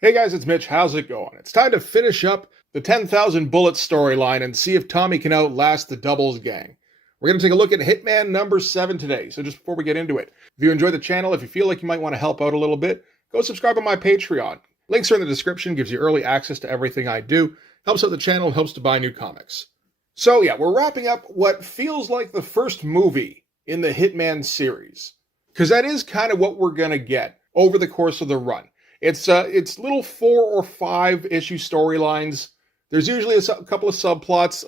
Hey guys, it's Mitch. How's it going? It's time to finish up the 10,000 Bullets storyline and see if Tommy can outlast the Dubelz gang. We're going to take a look at Hitman number 7 today. So just before we get into it, if you enjoy the channel, if you feel like you might want to help out a little bit, go subscribe on my Patreon. Links are in the description, gives you early access to everything I do, helps out the channel, helps to buy new comics. So yeah, we're wrapping up what feels like the first movie in the Hitman series. Because that is kind of what we're going to get over the course of the run. It's little 4 or 5 issue storylines. There's usually a couple of subplots.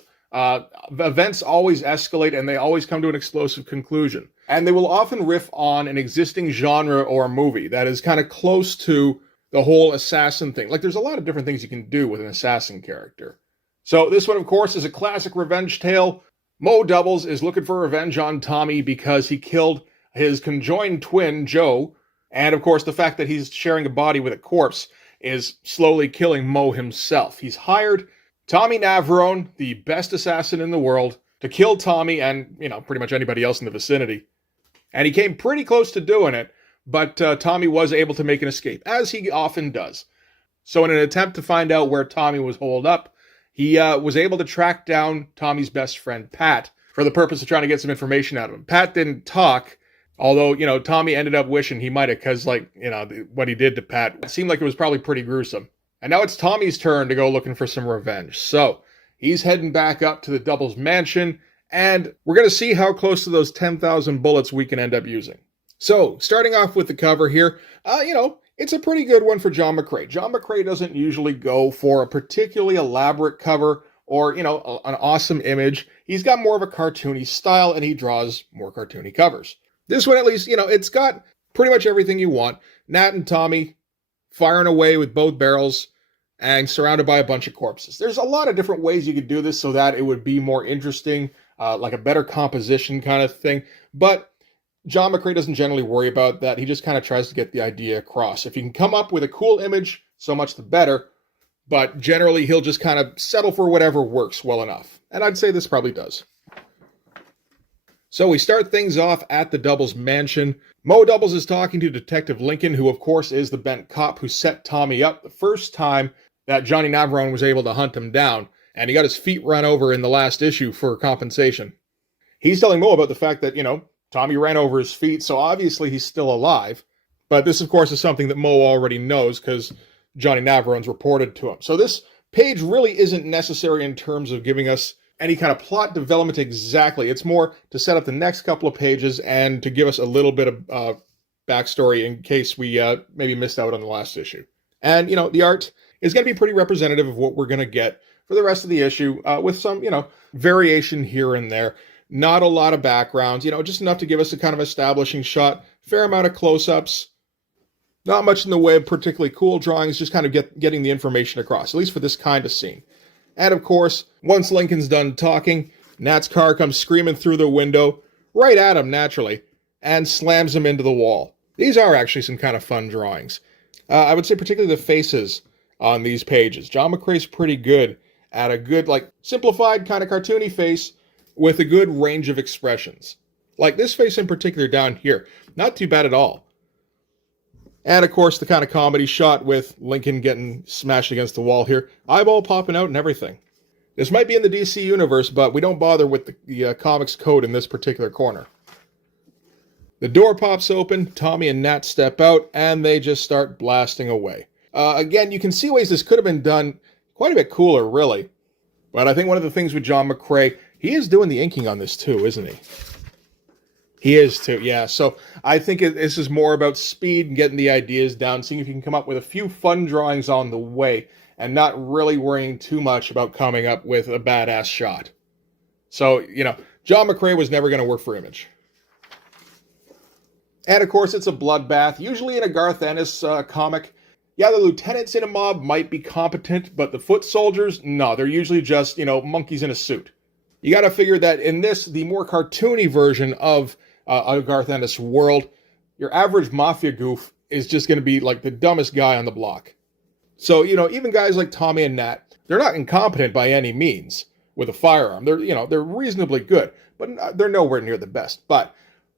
Events always escalate and they always come to an explosive conclusion. And they will often riff on an existing genre or movie that is kind of close to the whole assassin thing. Like there's a lot of different things you can do with an assassin character. So this one, of course, is a classic revenge tale. Dubelz is looking for revenge on Tommy because he killed his conjoined twin, Joe. And of course, the fact that he's sharing a body with a corpse is slowly killing Mo himself. He's hired Tommy Navarone, the best assassin in the world, to kill Tommy and, pretty much anybody else in the vicinity. And he came pretty close to doing it, but Tommy was able to make an escape, as he often does. So in an attempt to find out where Tommy was holed up, he was able to track down Tommy's best friend, Pat, for the purpose of trying to get some information out of him. Pat didn't talk. Although, Tommy ended up wishing he might have, because, what he did to Pat, it seemed like it was probably pretty gruesome. And now it's Tommy's turn to go looking for some revenge. So, he's heading back up to the Dubelz mansion, and we're going to see how close to those 10,000 bullets we can end up using. So, starting off with the cover here, it's a pretty good one for John McCrea. John McCrea doesn't usually go for a particularly elaborate cover or, an awesome image. He's got more of a cartoony style, and he draws more cartoony covers. This one, at least, it's got pretty much everything you want. Nat and Tommy firing away with both barrels and surrounded by a bunch of corpses. There's a lot of different ways you could do this so that it would be more interesting, like a better composition kind of thing. But John McCrea doesn't generally worry about that. He just kind of tries to get the idea across. If you can come up with a cool image, so much the better. But generally, he'll just kind of settle for whatever works well enough. And I'd say this probably does. So we start things off at the Dubelz mansion. Dubelz is talking to Detective Lincoln, who of course is the bent cop who set Tommy up the first time that Johnny Navarone was able to hunt him down, and he got his feet run over in the last issue for compensation. He's telling Mo about the fact that, Tommy ran over his feet, so obviously he's still alive. But this, of course, is something that Mo already knows because Johnny Navarone's reported to him. So this page really isn't necessary in terms of giving us any kind of plot development exactly. It's more to set up the next couple of pages and to give us a little bit of backstory in case we maybe missed out on the last issue. And, the art is going to be pretty representative of what we're going to get for the rest of the issue with some, variation here and there. Not a lot of backgrounds, just enough to give us a kind of establishing shot, fair amount of close-ups. Not much in the way of particularly cool drawings, just kind of getting the information across, at least for this kind of scene. And of course, once Lincoln's done talking, Nat's car comes screaming through the window, right at him naturally, and slams him into the wall. These are actually some kind of fun drawings. I would say particularly the faces on these pages. John McCrea's pretty good at a good, simplified kind of cartoony face with a good range of expressions. Like this face in particular down here, not too bad at all. And, of course, the kind of comedy shot with Lincoln getting smashed against the wall here. Eyeball popping out and everything. This might be in the DC universe, but we don't bother with the comics code in this particular corner. The door pops open, Tommy and Nat step out, and they just start blasting away. Again, you can see ways this could have been done quite a bit cooler, really. But I think one of the things with John McCrea, he is doing the inking on this too, isn't he? He is too, yeah. So I think this is more about speed and getting the ideas down, seeing if you can come up with a few fun drawings on the way and not really worrying too much about coming up with a badass shot. So, John McCrea was never going to work for Image. And of course, it's a bloodbath, usually in a Garth Ennis comic. Yeah, the lieutenants in a mob might be competent, but the foot soldiers, no, they're usually just, monkeys in a suit. You got to figure that in this, the more cartoony version of a Garth Ennis world, your average mafia goof is just going to be like the dumbest guy on the block. So, even guys like Tommy and Nat, they're not incompetent by any means with a firearm. They're reasonably good, but they're nowhere near the best. But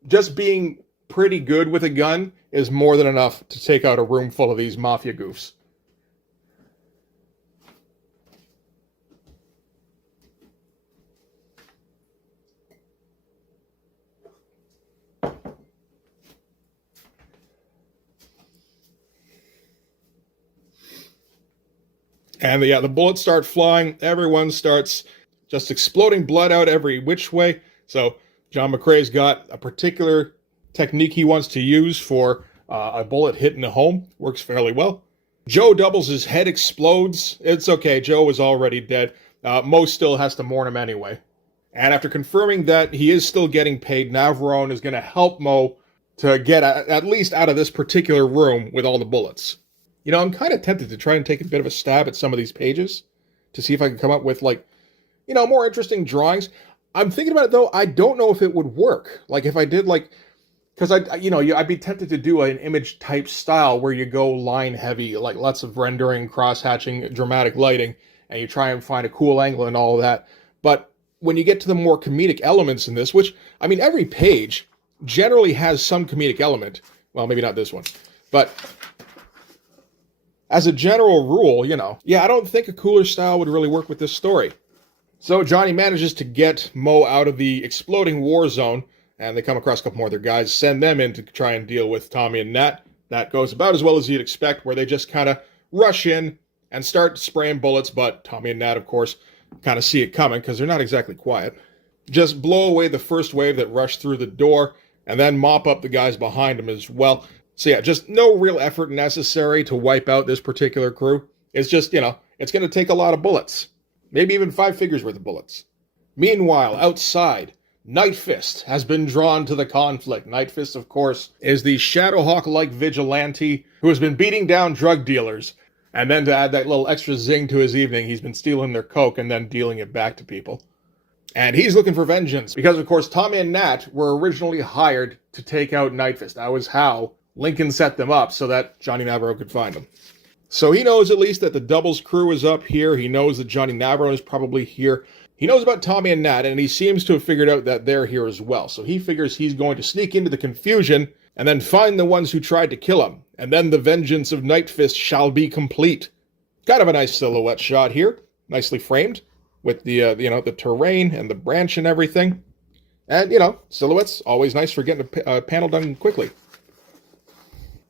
just being pretty good with a gun is more than enough to take out a room full of these mafia goofs. And the bullets start flying. Everyone starts just exploding blood out every which way. So John McCrae's got a particular technique he wants to use for a bullet hitting home. Works fairly well. Joe Dubelz' head explodes. It's okay. Joe was already dead. Mo still has to mourn him anyway. And after confirming that he is still getting paid, Navarone is going to help Mo to get at least out of this particular room with all the bullets. You know, I'm kind of tempted to try and take a bit of a stab at some of these pages to see if I can come up with, like, you know, more interesting drawings. I'm thinking about it, though. I don't know if it would work. Like, if I did, like, because I'd be tempted to do an image type style where you go line heavy, like lots of rendering, cross-hatching, dramatic lighting, and you try and find a cool angle and all of that. But when you get to the more comedic elements in this, which, I mean, every page generally has some comedic element. Well, maybe not this one. But as a general rule, you know, I don't think a cooler style would really work with this story. So Johnny manages to get Mo out of the exploding war zone, and they come across a couple more other guys, send them in to try and deal with Tommy and Nat. That goes about as well as you'd expect, where they just kind of rush in and start spraying bullets, but Tommy and Nat, of course, kind of see it coming because they're not exactly quiet. Just blow away the first wave that rushed through the door, and then mop up the guys behind them as well. So yeah, just no real effort necessary to wipe out this particular crew. It's just, you know, it's going to take a lot of bullets. Maybe even 5 figures worth of bullets. Meanwhile, outside, Night Fist has been drawn to the conflict. Night Fist, of course, is the Shadowhawk-like vigilante who has been beating down drug dealers. And then to add that little extra zing to his evening, he's been stealing their coke and then dealing it back to people. And he's looking for vengeance because, of course, Tommy and Nat were originally hired to take out Night Fist. That was how Lincoln set them up so that Johnny Navarone could find them. So he knows at least that the Dubelz crew is up here. He knows that Johnny Navarone is probably here. He knows about Tommy and Nat, and he seems to have figured out that they're here as well. So he figures he's going to sneak into the confusion and then find the ones who tried to kill him. And then the vengeance of Night Fist shall be complete. Kind of a nice silhouette shot here. Nicely framed with the terrain and the branch and everything. And, you know, silhouettes, always nice for getting a panel done quickly.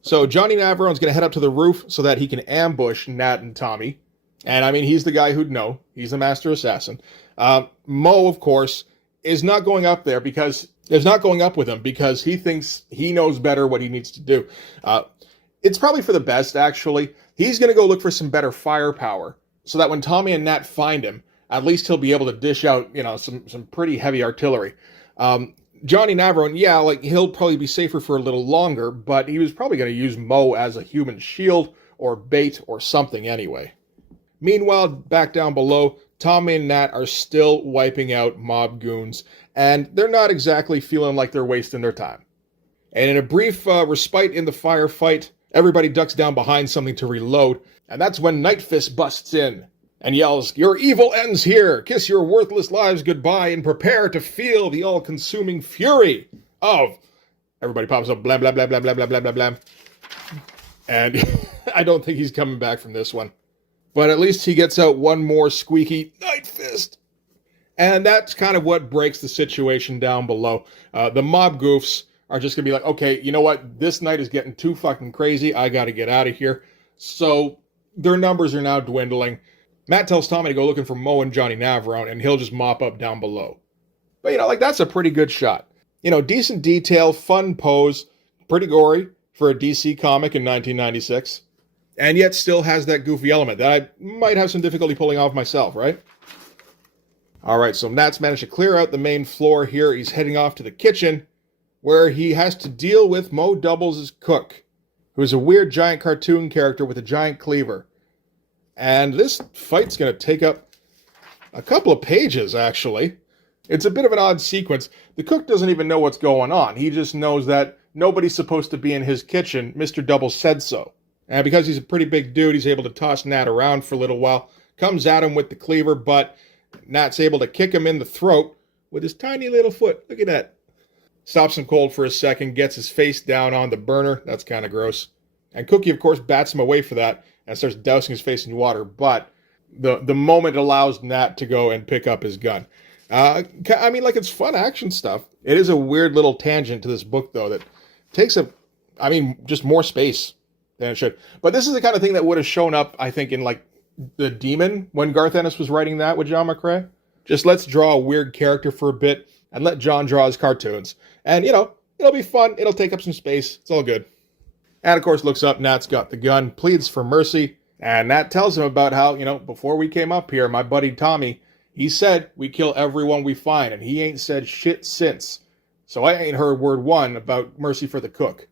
So Johnny Navarone's going to head up to the roof so that he can ambush Nat and Tommy. And, I mean, he's the guy who'd know. He's the master assassin. Mo, of course, is not going up there because... is not going up with him because he thinks he knows better what he needs to do. It's probably for the best, actually. He's going to go look for some better firepower so that when Tommy and Nat find him, at least he'll be able to dish out, you know, some pretty heavy artillery. Johnny Navarone, yeah, like, he'll probably be safer for a little longer, but he was probably going to use Mo as a human shield or bait or something anyway. Meanwhile, back down below, Tommy and Nat are still wiping out mob goons, and they're not exactly feeling like they're wasting their time. And in a brief respite in the firefight, everybody ducks down behind something to reload, and that's when Night Fist busts in and yells, "Your evil ends here! Kiss your worthless lives goodbye and prepare to feel the all-consuming fury of..." Everybody pops up, blam, blam, blam, blam, blam, blam, blam, blam, blam. And I don't think he's coming back from this one. But at least he gets out one more squeaky Night Fist. And that's kind of what breaks the situation down below. The mob goofs are just going to be like, okay, you know what? This night is getting too fucking crazy. I got to get out of here. So their numbers are now dwindling. Matt tells Tommy to go looking for Mo and Johnny Navarone, and he'll just mop up down below. But, you know, like, that's a pretty good shot. You know, decent detail, fun pose, pretty gory for a DC comic in 1996. And yet still has that goofy element that I might have some difficulty pulling off myself, right? Alright, so Nat's managed to clear out the main floor here. He's heading off to the kitchen, where he has to deal with Mo Dubelz' cook, who's a weird giant cartoon character with a giant cleaver. And this fight's going to take up a couple of pages, actually. It's a bit of an odd sequence. The cook doesn't even know what's going on. He just knows that nobody's supposed to be in his kitchen. Mr. Dubelz said so. And because he's a pretty big dude, he's able to toss Nat around for a little while. Comes at him with the cleaver, but Nat's able to kick him in the throat with his tiny little foot. Look at that. Stops him cold for a second, gets his face down on the burner. That's kind of gross. And Cookie, of course, bats him away for that and starts dousing his face in water. But the moment allows Nat to go and pick up his gun. I mean, like, it's fun action stuff. It is a weird little tangent to this book, though, that takes just more space than it should. But this is the kind of thing that would have shown up, I think, in, like, the Demon when Garth Ennis was writing that with John McCrae. Just let's draw a weird character for a bit and let John draw his cartoons. And, it'll be fun. It'll take up some space. It's all good. And, of course, looks up. Nat's got the gun, pleads for mercy. And Nat tells him about how, before we came up here, my buddy Tommy, he said we kill everyone we find. And he ain't said shit since. So I ain't heard word one about mercy for the cook.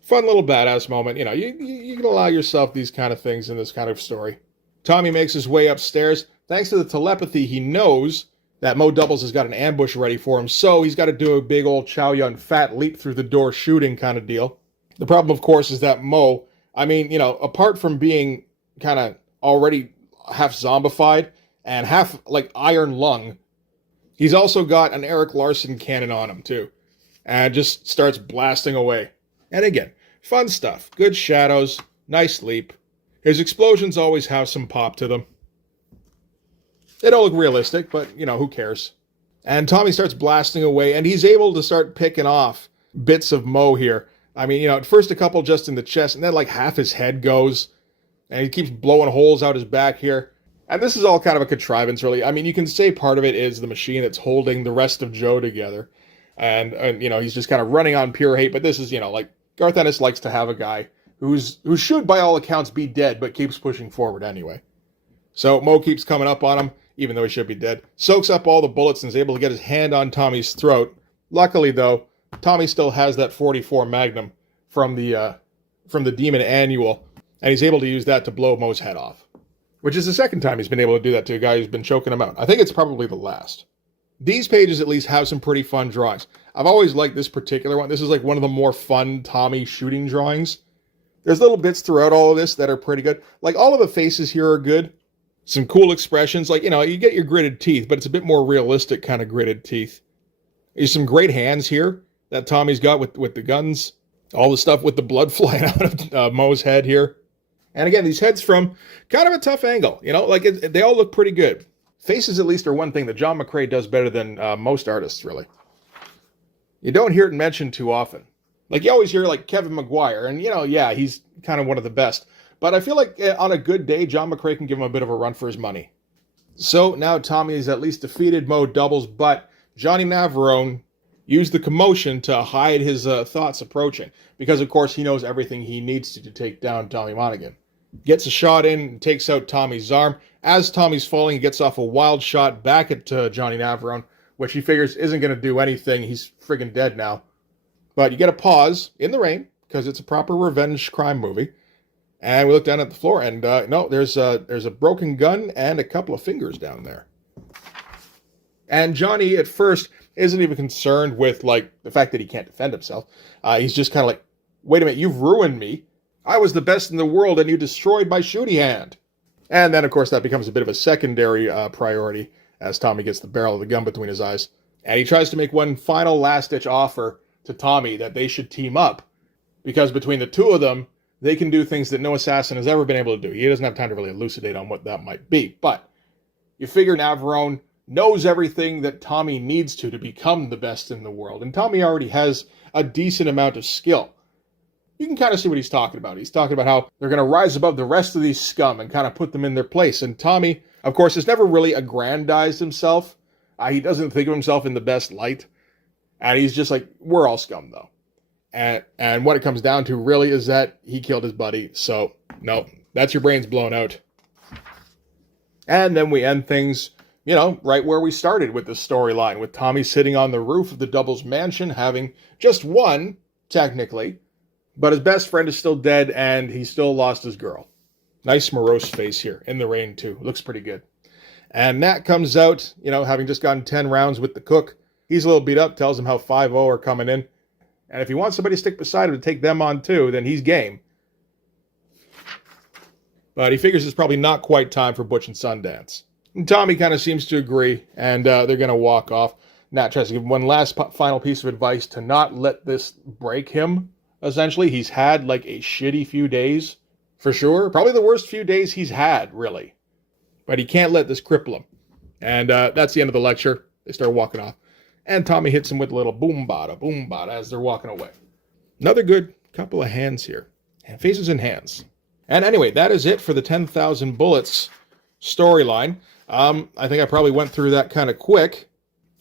Fun little badass moment. You can allow yourself these kind of things in this kind of story. Tommy makes his way upstairs. Thanks to the telepathy, he knows that Mo Dubelz has got an ambush ready for him, so he's got to do a big old Chow Yun Fat leap through the door shooting kind of deal. The problem, of course, is that Mo, apart from being kind of already half zombified and half like iron lung, he's also got an Eric Larson cannon on him too, and just starts blasting away. And again, fun stuff. Good shadows, nice leap. His explosions always have some pop to them. They don't look realistic, but, who cares? And Tommy starts blasting away, and he's able to start picking off bits of Mo here. At first a couple just in the chest, and then like half his head goes, and he keeps blowing holes out his back here. And this is all kind of a contrivance, really. You can say part of it is the machine that's holding the rest of Joe together. And he's just kind of running on pure hate, but this is, like, Garth Ennis likes to have a guy who should, by all accounts, be dead, but keeps pushing forward anyway. So Mo keeps coming up on him, even though he should be dead. Soaks up all the bullets and is able to get his hand on Tommy's throat. Luckily, though, Tommy still has that .44 Magnum from the Demon Annual, and he's able to use that to blow Mo's head off. Which is the second time he's been able to do that to a guy who's been choking him out. I think it's probably the last. These pages at least have some pretty fun drawings. I've always liked this particular one. This is like one of the more fun Tommy shooting drawings. There's little bits throughout all of this that are pretty good. Like, all of the faces here are good. Some cool expressions. Like, you get your gritted teeth, but it's a bit more realistic kind of gritted teeth. There's some great hands here that Tommy's got with the guns. All the stuff with the blood flying out of Mo's head here. And again, these heads from kind of a tough angle. They all look pretty good. Faces, at least, are one thing that John McCrae does better than most artists, really. You don't hear it mentioned too often. Like, you always hear, like, Kevin Maguire, and, he's kind of one of the best. But I feel like on a good day, John McCrae can give him a bit of a run for his money. So now Tommy has at least defeated Mo Dubelz, but Johnny Navarone used the commotion to hide his thoughts approaching. Because, of course, he knows everything he needs to take down Tommy Monaghan. Gets a shot in and takes out Tommy's arm. As Tommy's falling, he gets off a wild shot back at Johnny Navarone, which he figures isn't going to do anything. He's friggin' dead now. But you get a pause in the rain, because it's a proper revenge crime movie. And we look down at the floor, and no, there's a broken gun and a couple of fingers down there. And Johnny, at first, isn't even concerned with, like, the fact that he can't defend himself. He's just kind of like, wait a minute, you've ruined me. I was the best in the world, and you destroyed my shooty hand. And then, of course, that becomes a bit of a secondary priority as Tommy gets the barrel of the gun between his eyes. And he tries to make one final last-ditch offer to Tommy that they should team up. Because between the two of them, they can do things that no assassin has ever been able to do. He doesn't have time to really elucidate on what that might be. But you figure Navarone knows everything that Tommy needs to become the best in the world. And Tommy already has a decent amount of skill. You can kind of see what he's talking about. He's talking about how they're going to rise above the rest of these scum and kind of put them in their place. And Tommy, of course, has never really aggrandized himself. He doesn't think of himself in the best light. And he's just like, we're all scum, though. And what it comes down to really is that he killed his buddy. So, no, that's your brains blown out. And then we end things, right where we started with the storyline, with Tommy sitting on the roof of the Dubelz mansion, having just one, technically, but his best friend is still dead, and he still lost his girl. Nice morose face here, in the rain, too. Looks pretty good. And Nat comes out, having just gotten 10 rounds with the cook. He's a little beat up, tells him how 5-0 are coming in. And if he wants somebody to stick beside him to take them on, too, then he's game. But he figures it's probably not quite time for Butch and Sundance. And Tommy kind of seems to agree, and they're going to walk off. Nat tries to give him one last final piece of advice to not let this break him, essentially. He's had, like, a shitty few days, for sure. Probably the worst few days he's had, really. But he can't let this cripple him. And that's the end of the lecture. They start walking off. And Tommy hits him with a little boom bada as they're walking away. Another good couple of hands here. Faces and hands. And anyway, that is it for the 10,000 Bullets storyline. I think I probably went through that kind of quick.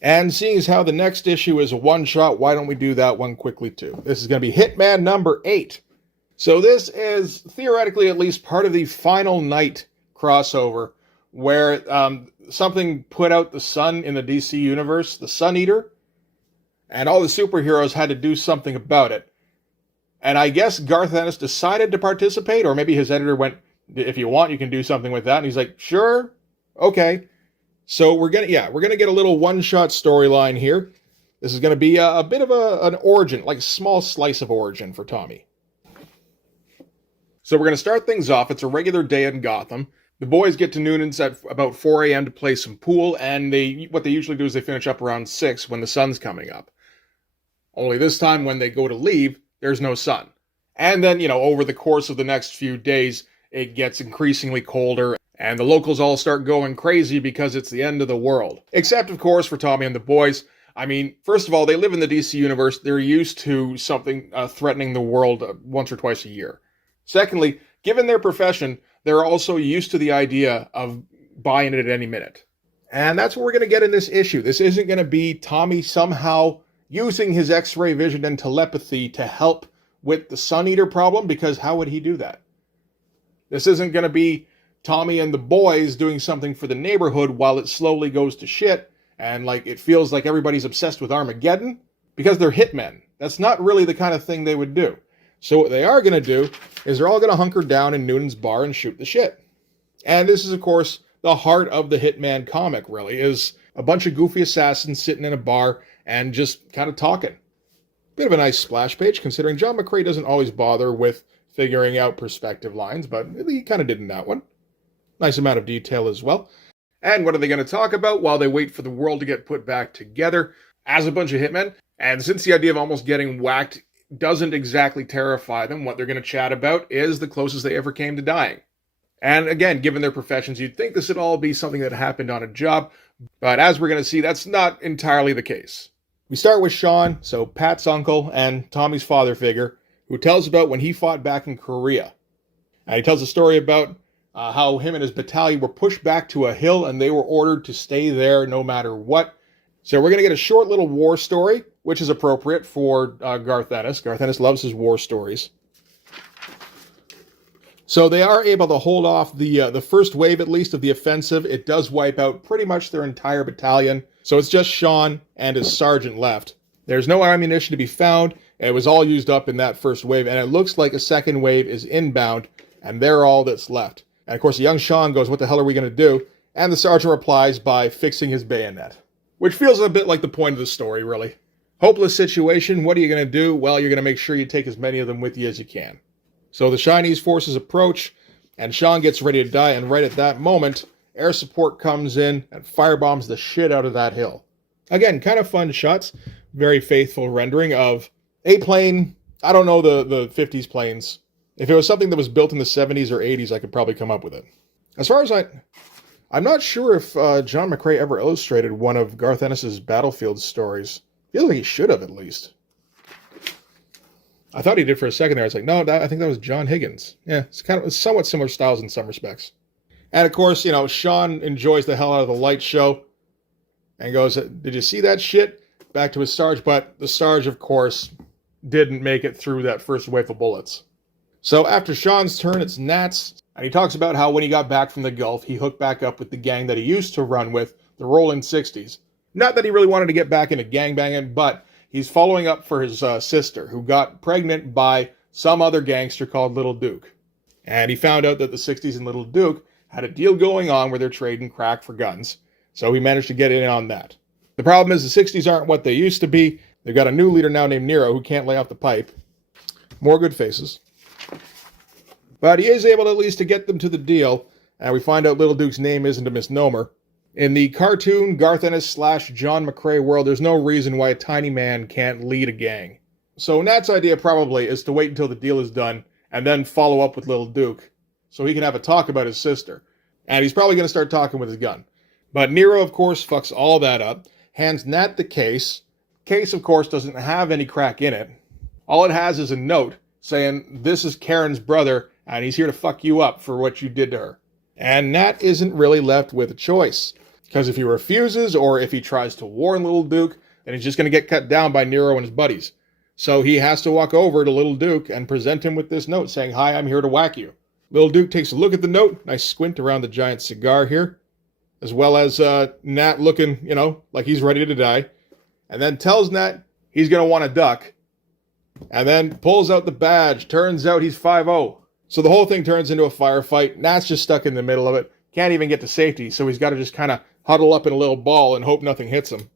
And seeing as how the next issue is a one-shot, why don't we do that one quickly too? This is going to be Hitman number 8. So this is theoretically at least part of the Final Night crossover, where something put out the sun in the DC universe, the Sun Eater, and all the superheroes had to do something about it. And I guess Garth Ennis decided to participate, or maybe his editor went, if you want, you can do something with that. And he's like, sure, okay. So we're gonna get a little one-shot storyline here. This is gonna be a bit of an origin, like a small slice of origin for Tommy. So we're gonna start things off. It's a regular day in Gotham. The boys get to Noonan's at about 4 a.m. to play some pool, and what they usually do is they finish up around 6 when the sun's coming up. Only this time, when they go to leave, there's no sun. And then, over the course of the next few days, it gets increasingly colder, and the locals all start going crazy because it's the end of the world. Except, of course, for Tommy and the boys. I mean, first of all, they live in the DC universe. They're used to something threatening the world once or twice a year. Secondly, given their profession, they're also used to the idea of buying it at any minute. And that's what we're going to get in this issue. This isn't going to be Tommy somehow using his X-ray vision and telepathy to help with the Sun Eater problem, because how would he do that? This isn't going to be Tommy and the boys doing something for the neighborhood while it slowly goes to shit, and it feels like everybody's obsessed with Armageddon, because they're hitmen. That's not really the kind of thing they would do. So what they are going to do is they're all going to hunker down in Noonan's bar and shoot the shit. And this is, of course, the heart of the Hitman comic, really, is a bunch of goofy assassins sitting in a bar and just kind of talking. Bit of a nice splash page, considering John McCrea doesn't always bother with figuring out perspective lines, but he kind of did in that one. Nice amount of detail as well. And what are they going to talk about while they wait for the world to get put back together as a bunch of hitmen? And since the idea of almost getting whacked doesn't exactly terrify them, what they're going to chat about is the closest they ever came to dying. And again, given their professions, you'd think this would all be something that happened on a job, but as we're going to see, that's not entirely the case. We start with Sean, so Pat's uncle and Tommy's father figure, who tells about when he fought back in Korea. And he tells a story about how him and his battalion were pushed back to a hill and they were ordered to stay there no matter what. So we're going to get a short little war story, which is appropriate for Garth Ennis. Garth Ennis loves his war stories. So they are able to hold off the first wave, at least, of the offensive. It does wipe out pretty much their entire battalion. So it's just Sean and his sergeant left. There's no ammunition to be found. It was all used up in that first wave, and it looks like a second wave is inbound, and they're all that's left. And of course, the young Sean goes, "What the hell are we going to do?" And the sergeant replies by fixing his bayonet. Which feels a bit like the point of the story, really. Hopeless situation, what are you going to do? Well, you're going to make sure you take as many of them with you as you can. So the Chinese forces approach, and Sean gets ready to die, and right at that moment, air support comes in and firebombs the shit out of that hill. Again, kind of fun shots. Very faithful rendering of a plane. I don't know the 50s planes. If it was something that was built in the 70s or 80s, I could probably come up with it. As far as I'm not sure if John McCrea ever illustrated one of Garth Ennis' Battlefield stories. Feels like he should have, at least. I thought he did for a second there. I was like, no, I think that was John Higgins. Yeah, it's somewhat similar styles in some respects. And of course, Sean enjoys the hell out of the light show and goes, "Did you see that shit?" Back to his Sarge, but the Sarge, of course, didn't make it through that first wave of bullets. So after Sean's turn, it's Nat's, and he talks about how when he got back from the Gulf, he hooked back up with the gang that he used to run with, the Rollin' 60s. Not that he really wanted to get back into gangbanging, but he's following up for his sister, who got pregnant by some other gangster called Little Duke. And he found out that the 60s and Little Duke had a deal going on where they're trading crack for guns. So he managed to get in on that. The problem is the 60s aren't what they used to be. They've got a new leader now named Nero who can't lay off the pipe. More good faces. But he is able at least to get them to the deal, and we find out Little Duke's name isn't a misnomer. In the cartoon Garth Ennis / John McCrea world, there's no reason why a tiny man can't lead a gang. So Nat's idea probably is to wait until the deal is done, and then follow up with Little Duke, so he can have a talk about his sister. And he's probably going to start talking with his gun. But Nero, of course, fucks all that up, hands Nat the case. Case, of course, doesn't have any crack in it. All it has is a note saying, "This is Karen's brother, and he's here to fuck you up for what you did to her. And Nat isn't really left with a choice, because if he refuses or if he tries to warn Little Duke, then he's just going to get cut down by Nero and his buddies. So he has to walk over to Little Duke and present him with this note saying, "Hi, I'm here to whack you." Little Duke takes a look at the note, nice squint around the giant cigar here, as well as Nat looking, like he's ready to die, and then tells Nat he's going to want to duck, and then pulls out the badge. Turns out he's 5-0. So the whole thing turns into a firefight. Nat's just stuck in the middle of it, can't even get to safety, so he's got to just kind of huddle up in a little ball and hope nothing hits him.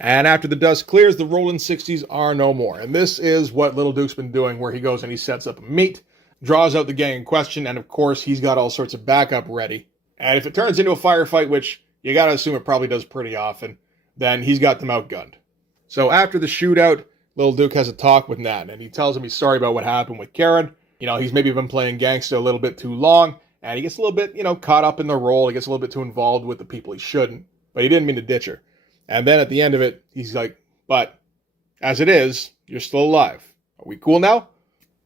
And after the dust clears, the rolling 60s are no more. And this is what Little Duke's been doing, where he goes and he sets up a meet, draws out the gang in question, and of course, he's got all sorts of backup ready. And if it turns into a firefight, which you gotta assume it probably does pretty often, then he's got them outgunned. So after the shootout, Little Duke has a talk with Nat, and he tells him he's sorry about what happened with Karen. He's maybe been playing gangsta a little bit too long, and he gets a little bit, caught up in the role. He gets a little bit too involved with the people he shouldn't, but he didn't mean to ditch her. And then at the end of it, he's like, "But as it is, you're still alive. Are we cool now?"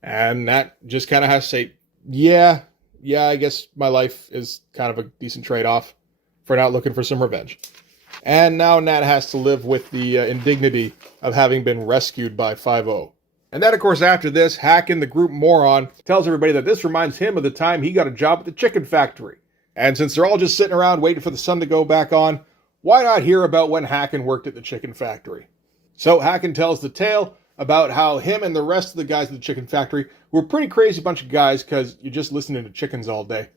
And Nat just kind of has to say, yeah, I guess my life is kind of a decent trade-off for not looking for some revenge. And now Nat has to live with the indignity of having been rescued by 5-0. And then, of course, after this, Hacken, the group moron, tells everybody that this reminds him of the time he got a job at the chicken factory. And since they're all just sitting around waiting for the sun to go back on, why not hear about when Hacken worked at the chicken factory? So Hacken tells the tale about how him and the rest of the guys at the chicken factory were a pretty crazy bunch of guys because you're just listening to chickens all day.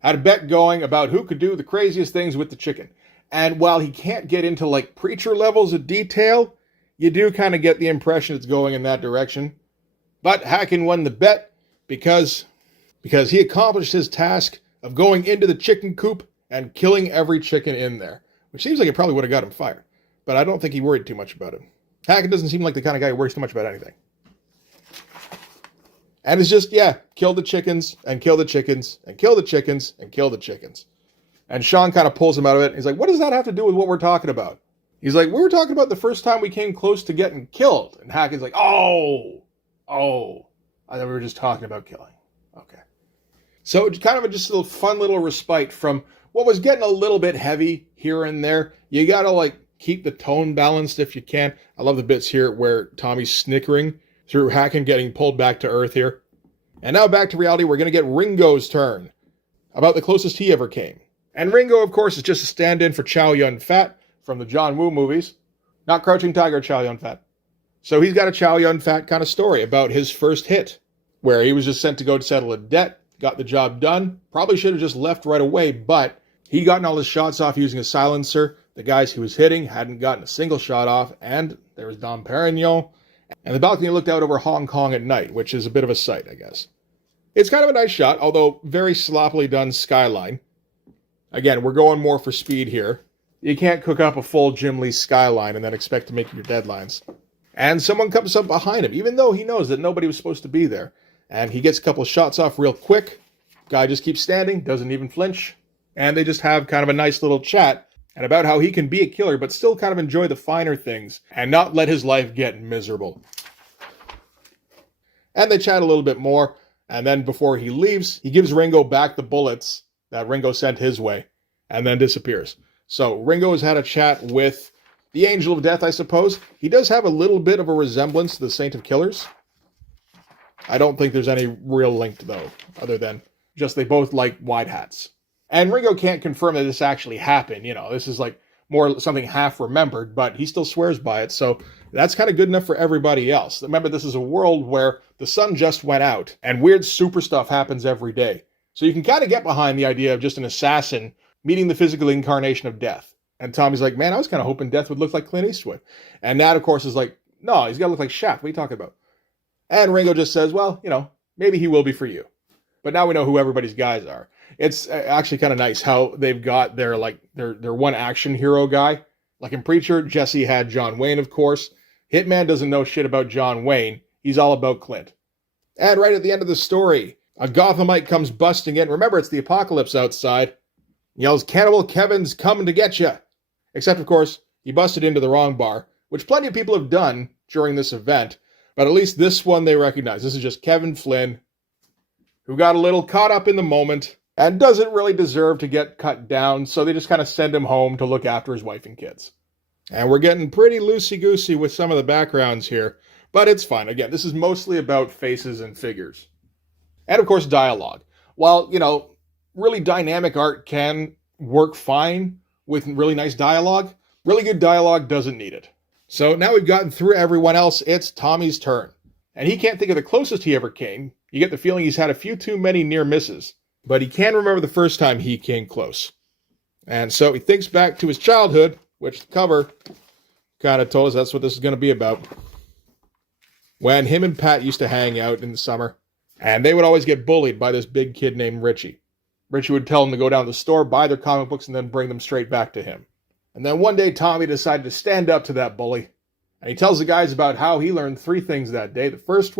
Had a bet going about who could do the craziest things with the chicken. And while he can't get into like preacher levels of detail, you do kind of get the impression it's going in that direction. But Hacken won the bet because he accomplished his task of going into the chicken coop and killing every chicken in there. Which seems like it probably would have got him fired. But I don't think he worried too much about it. Hacken doesn't seem like the kind of guy who worries too much about anything. And it's just, kill the chickens, and kill the chickens, and kill the chickens, and kill the chickens. And Sean kind of pulls him out of it. He's like, "What does that have to do with what we're talking about?" He's like, "We were talking about the first time we came close to getting killed." And Hacken's like, oh, I thought we were just talking about killing. Okay. So it's kind of just a fun little respite from what was getting a little bit heavy here and there. You gotta keep the tone balanced if you can. I love the bits here where Tommy's snickering through Hacken getting pulled back to earth here. And now back to reality, we're gonna get Ringo's turn. About the closest he ever came. And Ringo, of course, is just a stand-in for Chow Yun-Fat from the John Woo movies. Not Crouching Tiger, Chow Yun-Fat. So he's got a Chow Yun-Fat kind of story about his first hit, where he was just sent to go settle a debt, got the job done, probably should have just left right away, but he gotten all his shots off using a silencer. The guys he was hitting hadn't gotten a single shot off, and there was Dom Perignon. And the balcony looked out over Hong Kong at night, which is a bit of a sight, I guess. It's kind of a nice shot, although very sloppily done skyline. Again, we're going more for speed here. You can't cook up a full Jim Lee skyline and then expect to make your deadlines. And someone comes up behind him, even though he knows that nobody was supposed to be there. And he gets a couple of shots off real quick. Guy just keeps standing, doesn't even flinch. And they just have kind of a nice little chat and about how he can be a killer, but still kind of enjoy the finer things and not let his life get miserable. And they chat a little bit more. And then before he leaves, he gives Ringo back the bullets that Ringo sent his way and then disappears. So Ringo has had a chat with the Angel of Death, I suppose. He does have a little bit of a resemblance to the Saint of Killers. I don't think there's any real link, though, other than just they both like wide hats. And Ringo can't confirm that this actually happened. This is more something half remembered, but he still swears by it. So that's kind of good enough for everybody else. Remember, this is a world where the sun just went out and weird super stuff happens every day. So you can kind of get behind the idea of just an assassin meeting the physical incarnation of death. And Tommy's like, "Man, I was kind of hoping death would look like Clint Eastwood." And Nat, of course, is like, "No, he's got to look like Shaft. What are you talking about?" And Ringo just says, "Well, maybe he will be for you." But now we know who everybody's guys are. It's actually kind of nice how they've got their one action hero guy. Like in Preacher, Jesse had John Wayne, of course. Hitman doesn't know shit about John Wayne. He's all about Clint. And right at the end of the story, a Gothamite comes busting in. Remember, it's the apocalypse outside. Yells, "Cannibal Kevin's coming to get you." Except, of course, he busted into the wrong bar, which plenty of people have done during this event. But at least this one they recognize. This is just Kevin Flynn who got a little caught up in the moment and doesn't really deserve to get cut down, so they just kind of send him home to look after his wife and kids. And we're getting pretty loosey-goosey with some of the backgrounds here, but it's fine. Again, this is mostly about faces and figures. And of course, dialogue. While, really dynamic art can work fine with really nice dialogue, really good dialogue doesn't need it. So now we've gotten through everyone else, it's Tommy's turn. And he can't think of the closest he ever came. You get the feeling he's had a few too many near misses. But he can remember the first time he came close. And so he thinks back to his childhood, which the cover kind of told us that's what this is going to be about. When him and Pat used to hang out in the summer. And they would always get bullied by this big kid named Richie. Richie would tell them to go down to the store, buy their comic books, and then bring them straight back to him. And then one day, Tommy decided to stand up to that bully. And he tells the guys about how he learned 3 things that day. The first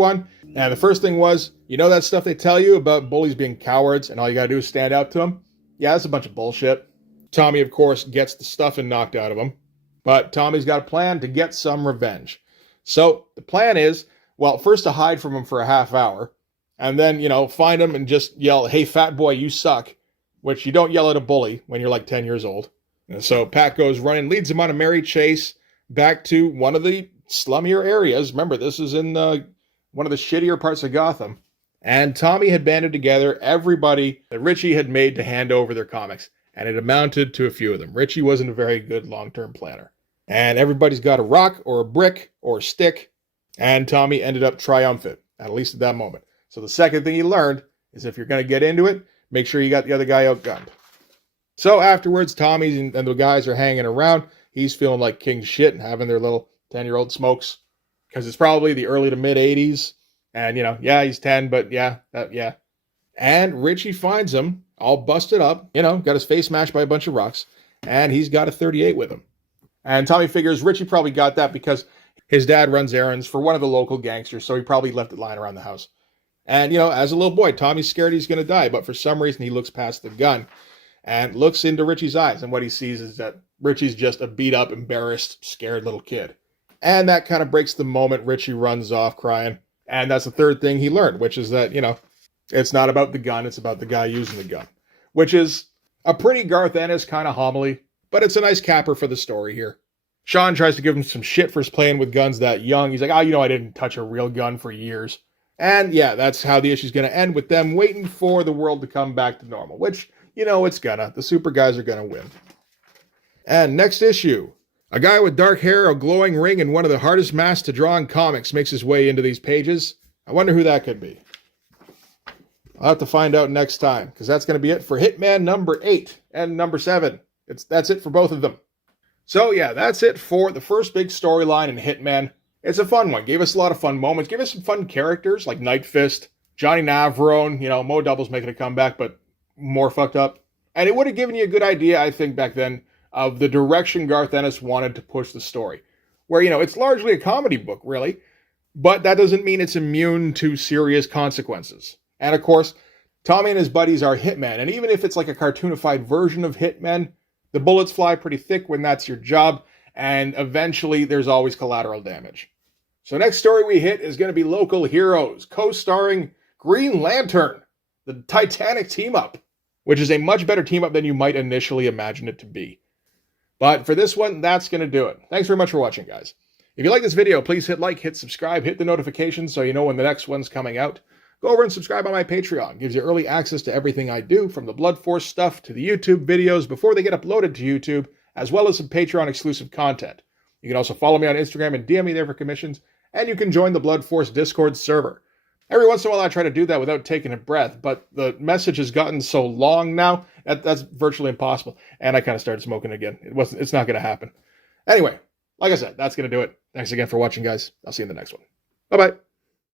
thing was, that stuff they tell you about bullies being cowards and all you gotta do is stand out to them? Yeah, that's a bunch of bullshit. Tommy, of course, gets the stuffing knocked out of him. But Tommy's got a plan to get some revenge. So the plan is, first to hide from him for a half hour. And then, find him and just yell, "Hey, fat boy, you suck." Which you don't yell at a bully when you're like 10 years old. And so Pat goes running, leads him on a merry chase back to one of the slummier areas. Remember, this is in one of the shittier parts of Gotham. And Tommy had banded together everybody that Richie had made to hand over their comics. And it amounted to a few of them. Richie wasn't a very good long-term planner. And everybody's got a rock or a brick or a stick. And Tommy ended up triumphant, at least at that moment. So the second thing he learned is if you're going to get into it, make sure you got the other guy outgunned. So afterwards, Tommy and the guys are hanging around. He's feeling like king shit and having their little 10-year-old smokes. Because it's probably the early to mid-'80s. And, he's 10, but yeah. And Richie finds him all busted up, got his face smashed by a bunch of rocks. And he's got a 38 with him. And Tommy figures Richie probably got that because his dad runs errands for one of the local gangsters. So he probably left it lying around the house. And, as a little boy, Tommy's scared he's going to die. But for some reason, he looks past the gun and looks into Richie's eyes. And what he sees is that Richie's just a beat-up, embarrassed, scared little kid. And that kind of breaks the moment. Richie runs off crying. And that's the third thing he learned, which is that, it's not about the gun. It's about the guy using the gun. Which is a pretty Garth Ennis kind of homily. But it's a nice capper for the story here. Sean tries to give him some shit for his playing with guns that young. He's like, I didn't touch a real gun for years. And yeah, that's how the issue's going to end, with them waiting for the world to come back to normal, which, it's gonna. The super guys are going to win. And next issue, a guy with dark hair, a glowing ring, and one of the hardest masks to draw in comics makes his way into these pages. I wonder who that could be. I'll have to find out next time, because that's going to be it for Hitman number 8 and number 7. That's it for both of them. So yeah, that's it for the first big storyline in Hitman. It's a fun one. Gave us a lot of fun moments. Gave us some fun characters like Night Fist, Johnny Navarone, Mo Double's making a comeback, but more fucked up. And it would have given you a good idea, I think, back then, of the direction Garth Ennis wanted to push the story. Where, it's largely a comedy book, really. But that doesn't mean it's immune to serious consequences. And of course, Tommy and his buddies are hitmen. And even if it's like a cartoonified version of Hitmen, the bullets fly pretty thick when that's your job. And eventually, there's always collateral damage. So next story we hit is going to be Local Heroes, co-starring Green Lantern, the Titanic team-up, which is a much better team-up than you might initially imagine it to be. But for this one, that's going to do it. Thanks very much for watching, guys. If you like this video, please hit like, hit subscribe, hit the notifications so you know when the next one's coming out. Go over and subscribe on my Patreon. It gives you early access to everything I do, from the Blood Force stuff to the YouTube videos before they get uploaded to YouTube, as well as some Patreon exclusive content. You can also follow me on Instagram and DM me there for commissions, and you can join the Blood Force Discord server. Every once in a while I try to do that without taking a breath, but the message has gotten so long now, that's virtually impossible. And I kind of started smoking again. It's not going to happen. Anyway, like I said, that's going to do it. Thanks again for watching, guys. I'll see you in the next one. Bye-bye.